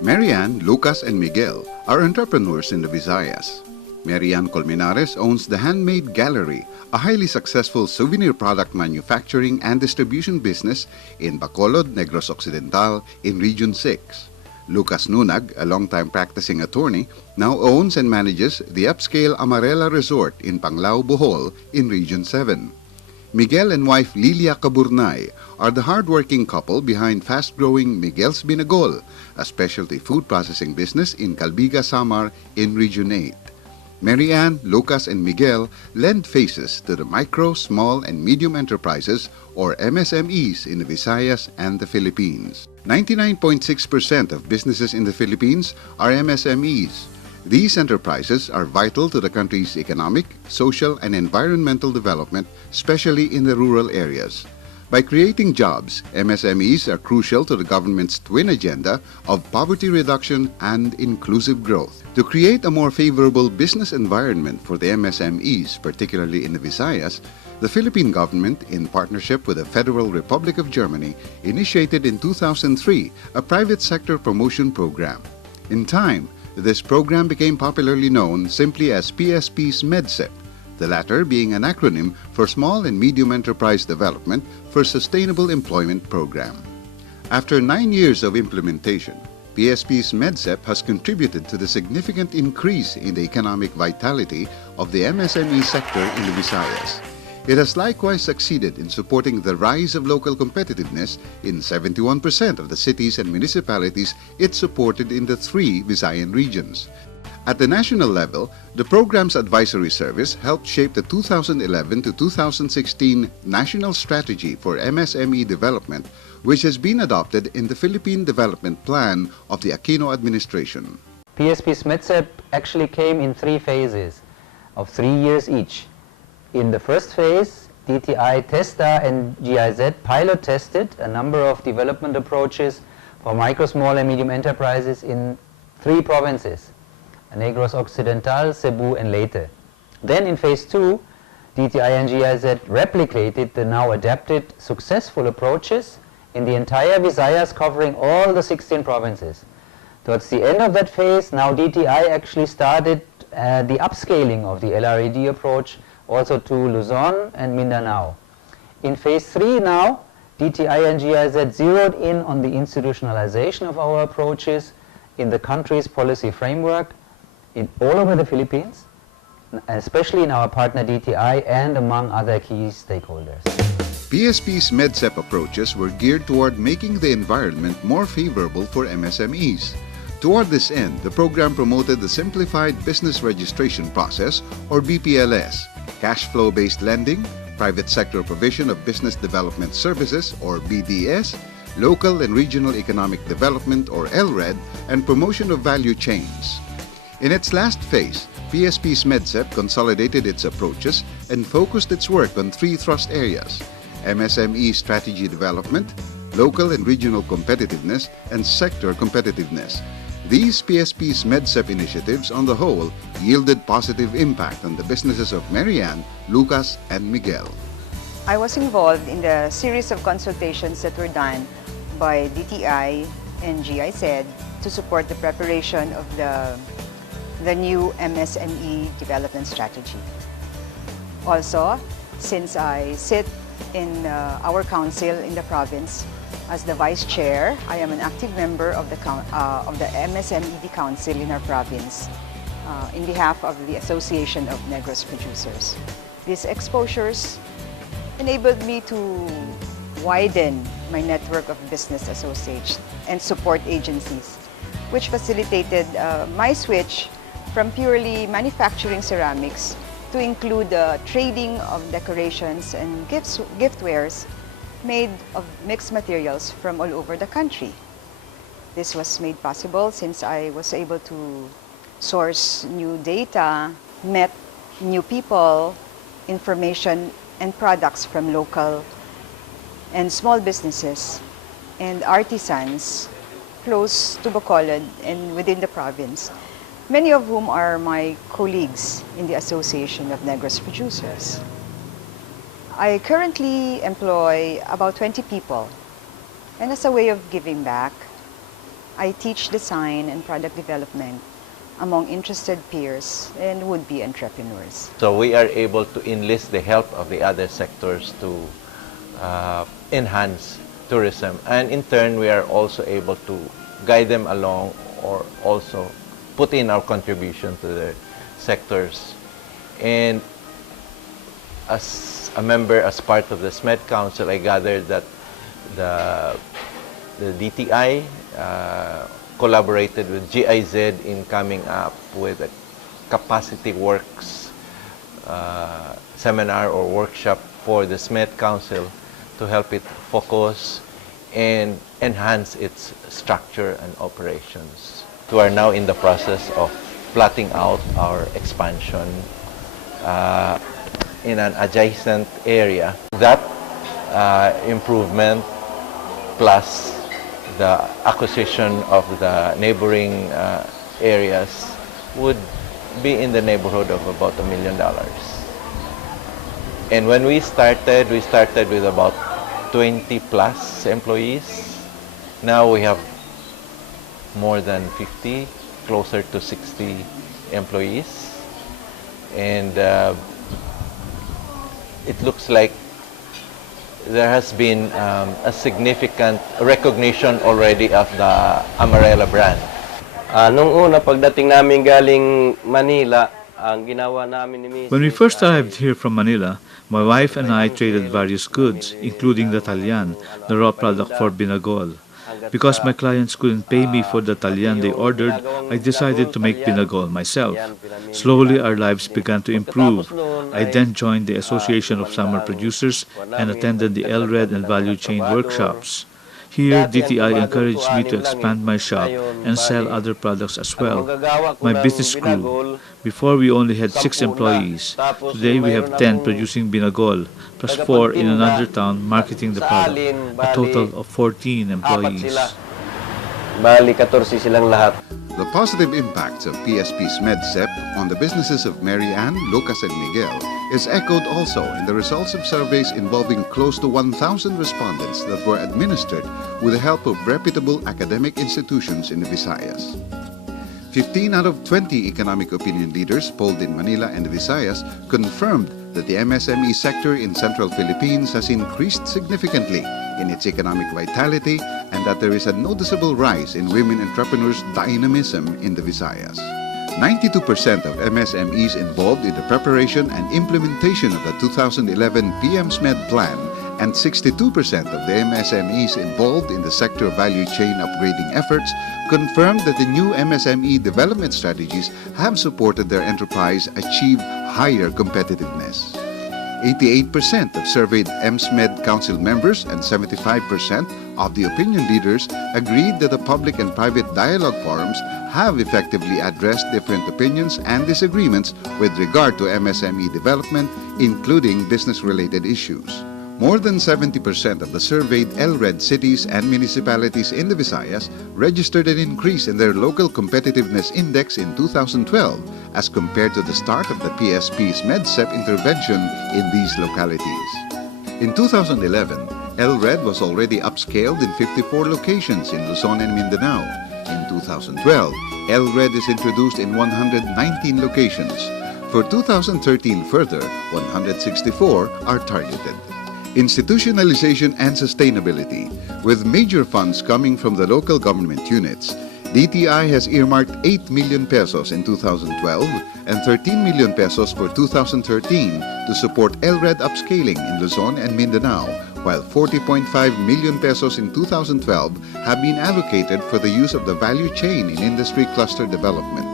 Marianne, Lucas, and Miguel are entrepreneurs in the Visayas. Marianne Colmenares owns the Handmade Gallery, a highly successful souvenir product manufacturing and distribution business in Bacolod, Negros Occidental in Region 6. Lucas Nunag, a longtime practicing attorney, now owns and manages the upscale Amarela Resort in Panglao, Bohol in Region 7. Miguel and wife Lilia Caburnay are the hardworking couple behind fast-growing Miguel's Binagol, a specialty food processing business in Calbiga, Samar in Region 8. Marianne, Lucas, and Miguel lend faces to the micro, small, and medium enterprises or MSMEs in the Visayas and the Philippines. 99.6% of businesses in the Philippines are MSMEs. These enterprises are vital to the country's economic, social, and environmental development, especially in the rural areas. By creating jobs, MSMEs are crucial to the government's twin agenda of poverty reduction and inclusive growth. To create a more favorable business environment for the MSMEs, particularly in the Visayas, the Philippine government, in partnership with the Federal Republic of Germany, initiated in 2003 a private sector promotion program. In time, this program became popularly known simply as PSP SMEDSEP, the latter being an acronym for Small and Medium Enterprise Development for Sustainable Employment Program. After 9 years of implementation, PSP SMEDSEP has contributed to the significant increase in the economic vitality of the MSME sector in the Visayas. It has likewise succeeded in supporting the rise of local competitiveness in 71% of the cities and municipalities it supported in the 3 Visayan regions. At the national level, the program's advisory service helped shape the 2011 to 2016 National Strategy for MSME Development, which has been adopted in the Philippine Development Plan of the Aquino administration. PSP SMEDSEP actually came in 3 phases of 3 years each. In the first phase, DTI, TESTA, and GIZ pilot tested a number of development approaches for micro, small, and medium enterprises in 3 provinces: Negros Occidental, Cebu, and Leyte. Then in phase 2, DTI and GIZ replicated the now adapted successful approaches in the entire Visayas, covering all the 16 provinces. Towards the end of that phase, now DTI actually started the upscaling of the LRED approach also to Luzon and Mindanao. In phase 3 now, DTI and GIZ zeroed in on the institutionalization of our approaches in the country's policy framework all over the Philippines, especially in our partner DTI and among other key stakeholders. PSP's SMEDSEP approaches were geared toward making the environment more favorable for MSMEs. Toward this end, the program promoted the Simplified Business Registration Process, or BPLS, cash flow-based lending, private sector provision of business development services, or BDS, local and regional economic development, or LRED, and promotion of value chains. In its last phase, PSP SMEDSEP consolidated its approaches and focused its work on 3 thrust areas: MSME strategy development, local and regional competitiveness, and sector competitiveness. These PSP SMEDSEP initiatives on the whole yielded positive impact on the businesses of Marianne, Lucas, and Miguel. I was involved in the series of consultations that were done by DTI and GIZ to support the preparation of the new MSME development strategy. Also, since I sit in our council in the province as the vice chair, I am an active member of the MSMED council in our province in behalf of the Association of Negros Producers. These exposures enabled me to widen my network of business associates and support agencies, which facilitated my switch from purely manufacturing ceramics to include the trading of decorations and giftwares made of mixed materials from all over the country. This was made possible since I was able to source new data, met new people, information, and products from local and small businesses and artisans close to Bacolod and within the province, many of whom are my colleagues in the Association of Negros Producers. I currently employ about 20 people, and as a way of giving back, I teach design and product development among interested peers and would-be entrepreneurs. So we are able to enlist the help of the other sectors to enhance tourism, and in turn we are also able to guide them along or also put in our contribution to the sectors. And as a member, as part of the SMED Council, I gathered that the DTI collaborated with GIZ in coming up with a capacity works seminar or workshop for the SMED Council to help it focus and enhance its structure and operations. We are now in the process of plotting out our expansion in an adjacent area. That improvement plus the acquisition of the neighboring areas would be in the neighborhood of about $1 million. And when we started with about 20 plus employees. Now we have more than 50, closer to 60 employees. And it looks like there has been a significant recognition already of the Amarela brand. Nung una, pagdating namin galing Manila, ang ginawa namin ni Miss... When we first arrived here from Manila, my wife and I traded various goods, including the talyan, the raw product for binagol. Because my clients couldn't pay me for the talyan they ordered, I decided to make binagol myself. Slowly, our lives began to improve. I then joined the Association of Summer Producers and attended the LRED and Value Chain workshops. Here, DTI encouraged me to expand my shop and sell other products as well. My business grew. Before, we only had 6 employees. Today, we have 10 producing binagol, plus 4 in another town marketing the product, a total of 14 employees. Bali, 14 silang lahat. The positive impacts of PSP SMEDSEP on the businesses of Mary Ann, Lucas, and Miguel is echoed also in the results of surveys involving close to 1,000 respondents that were administered with the help of reputable academic institutions in the Visayas. 15 out of 20 economic opinion leaders polled in Manila and the Visayas confirmed that the MSME sector in Central Philippines has increased significantly in its economic vitality and that there is a noticeable rise in women entrepreneurs' dynamism in the Visayas. 92% of MSMEs involved in the preparation and implementation of the 2011 PM-SMED plan and 62% of the MSMEs involved in the sector value chain upgrading efforts confirmed that the new MSME development strategies have supported their enterprise achieve higher competitiveness. 88% of surveyed MSMED Council members and 75% of the opinion leaders agreed that the public and private dialogue forums have effectively addressed different opinions and disagreements with regard to MSME development, including business-related issues. More than 70% of the surveyed LRED cities and municipalities in the Visayas registered an increase in their local competitiveness index in 2012 as compared to the start of the PSP SMEDSEP intervention in these localities. In 2011, LRED was already upscaled in 54 locations in Luzon and Mindanao. In 2012, LRED is introduced in 119 locations. For 2013 further, 164 are targeted. Institutionalization and sustainability. With major funds coming from the local government units, DTI has earmarked 8 million pesos in 2012 and 13 million pesos for 2013 to support LRED upscaling in Luzon and Mindanao, while 40.5 million pesos in 2012 have been allocated for the use of the value chain in industry cluster development.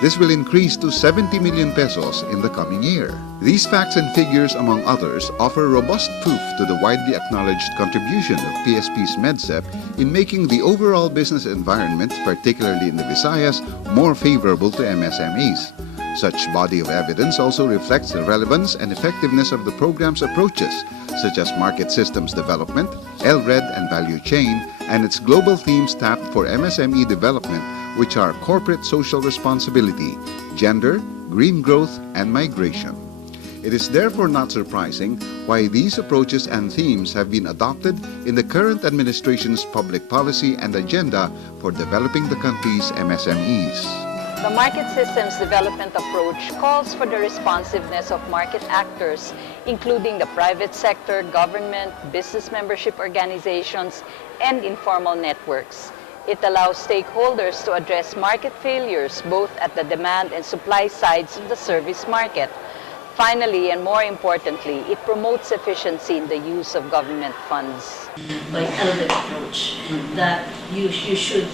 This will increase to 70 million pesos in the coming year. These facts and figures, among others, offer robust proof to the widely acknowledged contribution of PSP SMEDSEP in making the overall business environment, particularly in the Visayas, more favorable to MSMEs. Such body of evidence also reflects the relevance and effectiveness of the program's approaches, such as market systems development, LRED and value chain, and its global themes tapped for MSME development, which are corporate social responsibility, gender, green growth, and migration. It is therefore not surprising why these approaches and themes have been adopted in the current administration's public policy and agenda for developing the country's MSMEs. The market systems development approach calls for the responsiveness of market actors, including the private sector, government, business membership organizations, and informal networks. It allows stakeholders to address market failures both at the demand and supply sides of the service market. Finally, and more importantly, it promotes efficiency in the use of government funds. By element approach, that you should,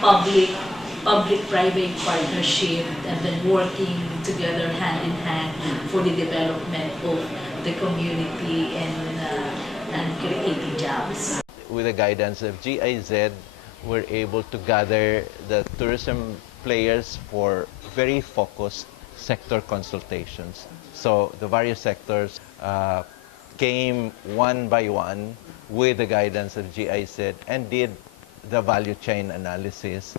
public-private partnership and then working together hand in hand for the development of the community and creating jobs. With the guidance of GIZ, we're able to gather the tourism players for very focused sector consultations. So the various sectors came one by one with the guidance of GIZ and did the value chain analysis.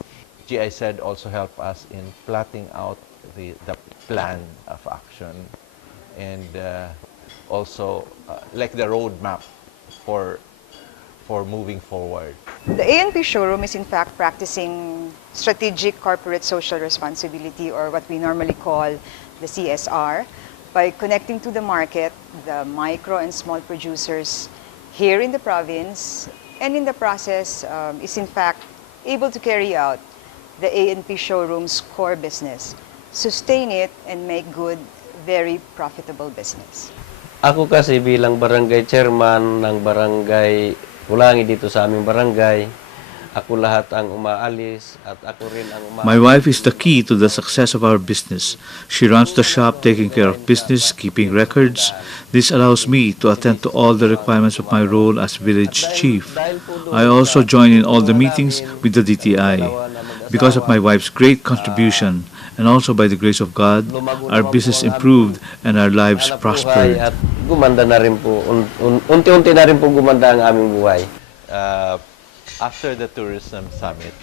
GIZ also helped us in plotting out the plan of action and also like the roadmap for moving forward. The ANP showroom is in fact practicing strategic corporate social responsibility, or what we normally call the CSR, by connecting to the market the micro and small producers here in the province, and in the process is in fact able to carry out the ANP showroom's core business, sustain it, and make good very profitable business. Ako kasi bilang barangay chairman ng barangay Pulangi dito sa aming barangay, ako lahat ang umaalis at ako rin ang umaalis. My wife is the key to the success of our business. She runs the shop, taking care of business, keeping records. This allows me to attend to all the requirements of my role as village chief. I also join in all the meetings with the DTI. Because of my wife's great contribution, and also by the grace of God, our business improved and our lives prospered. At gumanda na rin po, unti-unti na rin po gumanda ang aming buhay. After the tourism summit,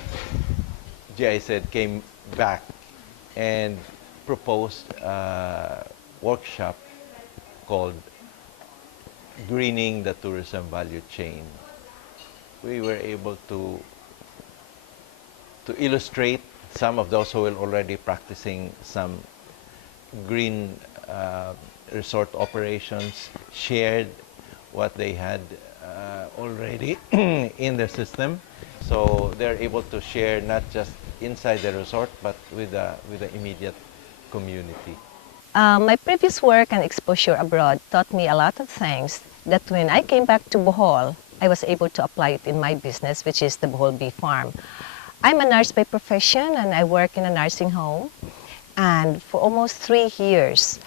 GIZ came back and proposed a workshop called Greening the Tourism Value Chain. We were able to illustrate some of those who were already practicing some green resort operations, shared what they had already in their system. So they're able to share not just inside the resort, but with the immediate community. My previous work and exposure abroad taught me a lot of things that when I came back to Bohol, I was able to apply it in my business, which is the Bohol Bee Farm. I'm a nurse by profession and I work in a nursing home. And for almost 3 years,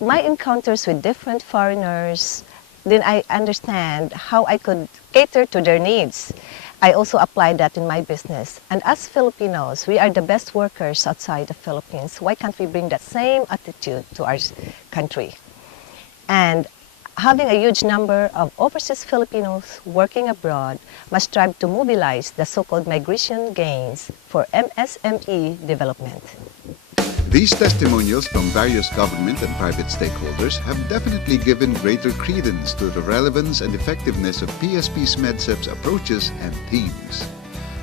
my encounters with different foreigners, then I understand how I could cater to their needs. I also applied that in my business. And as Filipinos, we are the best workers outside the Philippines. Why can't we bring that same attitude to our country? And having a huge number of overseas Filipinos working abroad must strive to mobilize the so-called migration gains for MSME development. These testimonials from various government and private stakeholders have definitely given greater credence to the relevance and effectiveness of PSP SMEDSEP's approaches and themes.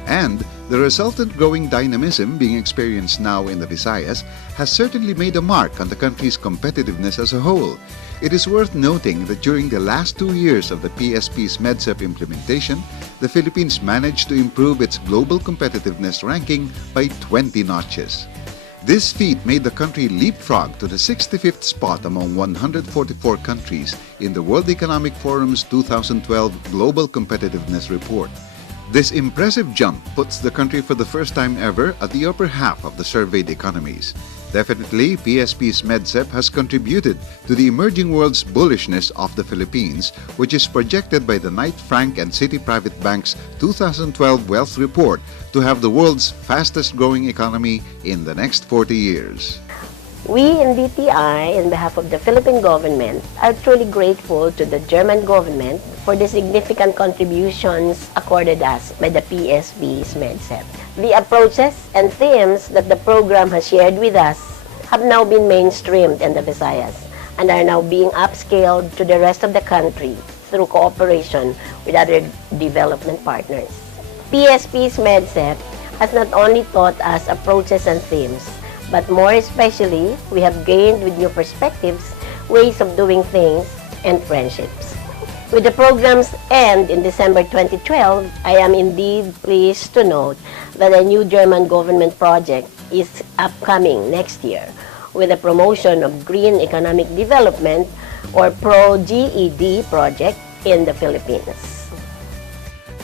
And the resultant growing dynamism being experienced now in the Visayas has certainly made a mark on the country's competitiveness as a whole. It is worth noting that during the last 2 years of the PSP SMEDSEP implementation, the Philippines managed to improve its global competitiveness ranking by 20 notches. This feat made the country leapfrog to the 65th spot among 144 countries in the World Economic Forum's 2012 Global Competitiveness Report. This impressive jump puts the country for the first time ever at the upper half of the surveyed economies. Definitely, PSP SMEDSEP has contributed to the emerging world's bullishness of the Philippines, which is projected by the Knight Frank and City Private Bank's 2012 Wealth Report to have the world's fastest growing economy in the next 40 years. We in DTI, on behalf of the Philippine government, are truly grateful to the German government for the significant contributions accorded us by the PSP SMEDSEP. The approaches and themes that the program has shared with us have now been mainstreamed in the Visayas. and are now being upscaled to the rest of the country through cooperation with other development partners. PSP SMEDSEP has not only taught us approaches and themes, but more especially, we have gained with new perspectives, ways of doing things, and friendships. With the program's end in December 2012, I am indeed pleased to note that a new German government project is upcoming next year with the promotion of Green Economic Development or PRO-GED project in the Philippines.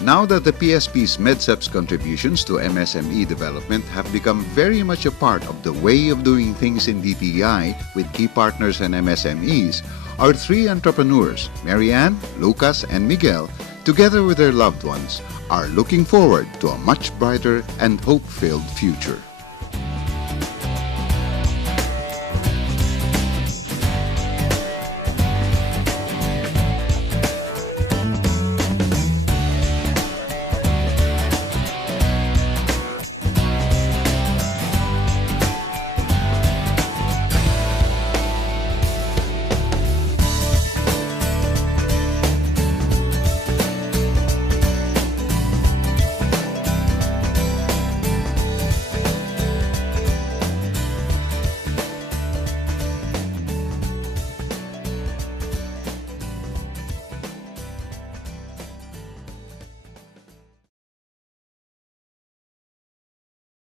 Now that the PSP SMEDSEP's contributions to MSME development have become very much a part of the way of doing things in DTI with key partners and MSMEs, our three entrepreneurs, Marianne, Lucas, and Miguel, together with their loved ones, are looking forward to a much brighter and hope-filled future.